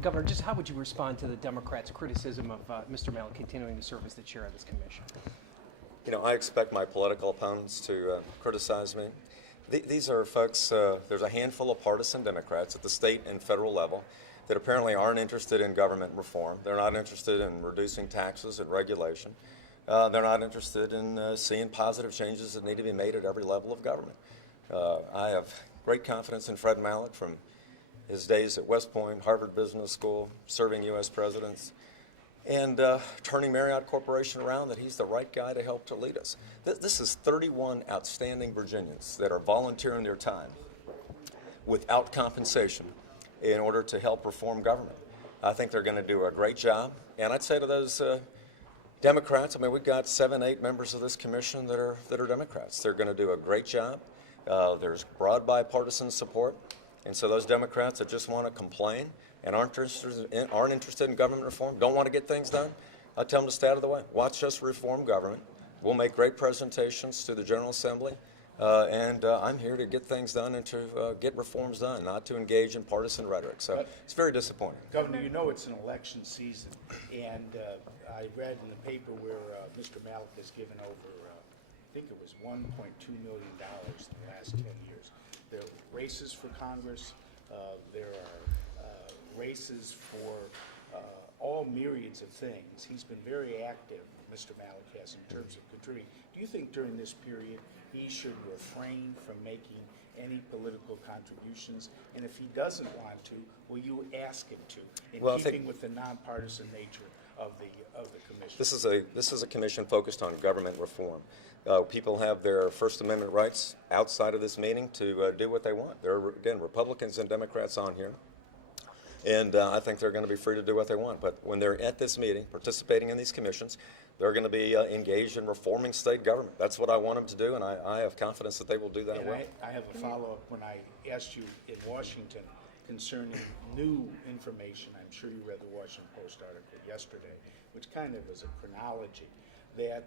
Governor, just how would you respond to the Democrats' criticism of Mr. Malek continuing to serve as the chair of this commission? You know, I expect my political opponents to criticize me. These are folks, there's a handful of partisan Democrats at the state and federal level that apparently aren't interested in government reform. They're not interested in reducing taxes and regulation. They're not interested in seeing positive changes that need to be made at every level of government. I have great confidence in Fred Malek from his days at West Point, Harvard Business School, serving U.S. presidents, and turning Marriott Corporation around, that he's the right guy to help to lead us. This is 31 outstanding Virginians that are volunteering their time without compensation in order to help reform government. I think they're going to do a great job. And I'd say to those Democrats, I mean, we've got 7, 8 members of this commission that are Democrats. They're going to do a great job. There's broad bipartisan support. And so those Democrats that just want to complain and aren't interested in government reform, don't want to get things done, I tell them to stay out of the way. Watch us reform government. We'll make great presentations to the General Assembly, and I'm here to get things done and to get reforms done, not to engage in partisan rhetoric. So it's very disappointing. Governor, you know it's an election season, and I read in the paper where Mr. Malek has given over, I think it was $1.2 million in the last 10 years. There are races for Congress. There are races for all myriads of things. He's been very active, Mr. Malek has, in terms of contributing. Do you think during this period he should refrain from making any political contributions? And if he doesn't want to, will you ask him to, in keeping with the nonpartisan nature of the commission? This is a commission focused on government reform. People have their First Amendment rights outside of this meeting to do what they want. There are, again, Republicans and Democrats on here, and I think they're going to be free to do what they want. But when they're at this meeting, participating in these commissions, they're going to be engaged in reforming state government. That's what I want them to do, and I have confidence that they will do that and well. I have a follow-up. When I asked you in Washington concerning new information, I'm sure you read the Washington Post article yesterday, which kind of is a chronology, that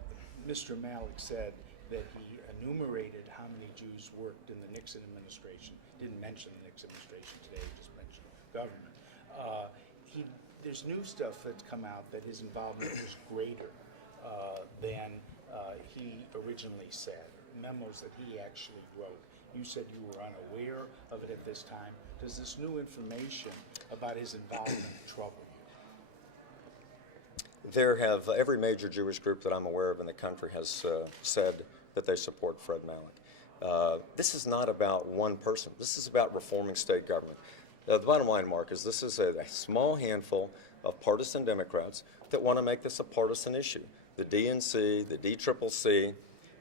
Mr. Malek said that he enumerated how many Jews worked in the Nixon administration. Didn't mention the Nixon administration today, he just mentioned government. There's new stuff that's come out that his involvement was greater than he originally said, memos that he actually wrote. You said you were unaware of it at this time. Does this new information about his involvement trouble you? Every major Jewish group that I'm aware of in the country has said that they support Fred Malek. This is not about one person. This is about reforming state government. The bottom line, Mark, is this is a small handful of partisan Democrats that want to make this a partisan issue. The DNC, the DCCC,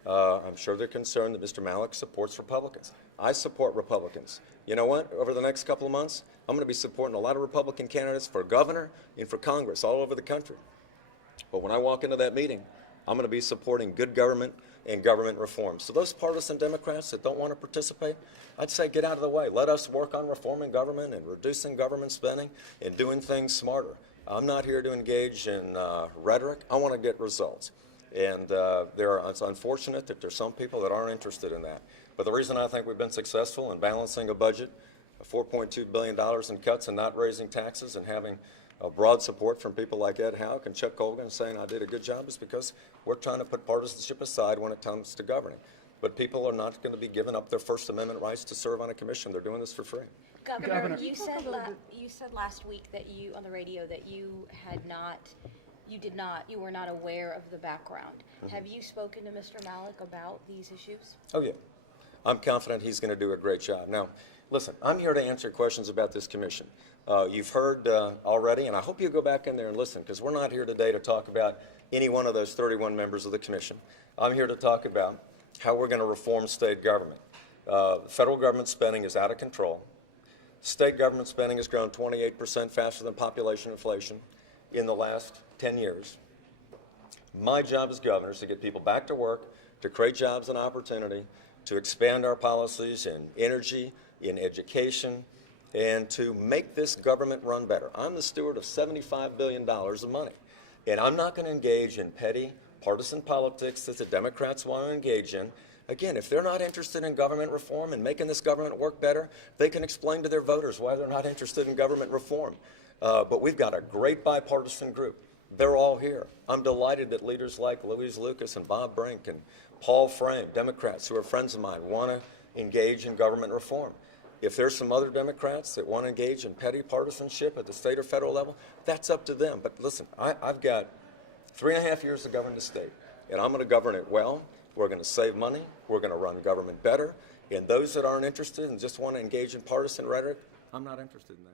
I'm sure they're concerned that Mr. Malek supports Republicans. I support Republicans. You know what? Over the next couple of months, I'm going to be supporting a lot of Republican candidates for governor and for Congress all over the country. But when I walk into that meeting, I'm going to be supporting good government and government reform. So those partisan Democrats that don't want to participate, I'd say get out of the way. Let us work on reforming government and reducing government spending and doing things smarter. I'm not here to engage in rhetoric. I want to get results. And it's unfortunate that there's some people that aren't interested in that. But the reason I think we've been successful in balancing a budget, $4.2 billion in cuts and not raising taxes and having broad support from people like Ed Houck and Chuck Colgan saying I did a good job is because we're trying to put partisanship aside when it comes to governing. But people are not going to be giving up their First Amendment rights to serve on a commission. They're doing this for free. Governor, you said last week that you, on the radio, that you were not aware of the background. Mm-hmm. Have you spoken to Mr. Malek about these issues? Oh, yeah. I'm confident he's going to do a great job. Now, listen, I'm here to answer questions about this commission. You've heard already, and I hope you go back in there and listen, because we're not here today to talk about any one of those 31 members of the commission. I'm here to talk about how we're going to reform state government. Federal government spending is out of control. State government spending has grown 28% faster than population inflation in the last 10 years. My job as governor is to get people back to work, to create jobs and opportunity, to expand our policies in energy, in education, and to make this government run better. I'm the steward of $75 billion of money, and I'm not going to engage in petty partisan politics that the Democrats want to engage in. Again, if they're not interested in government reform and making this government work better, they can explain to their voters why they're not interested in government reform. But we've got a great bipartisan group. They're all here. I'm delighted that leaders like Louise Lucas and Bob Brink and Paul Frame, Democrats who are friends of mine, want to engage in government reform. If there's some other Democrats that want to engage in petty partisanship at the state or federal level, that's up to them. But listen, I've got 3.5 years to govern the state, and I'm going to govern it well. We're going to save money. We're going to run government better. And those that aren't interested and just want to engage in partisan rhetoric, I'm not interested in that.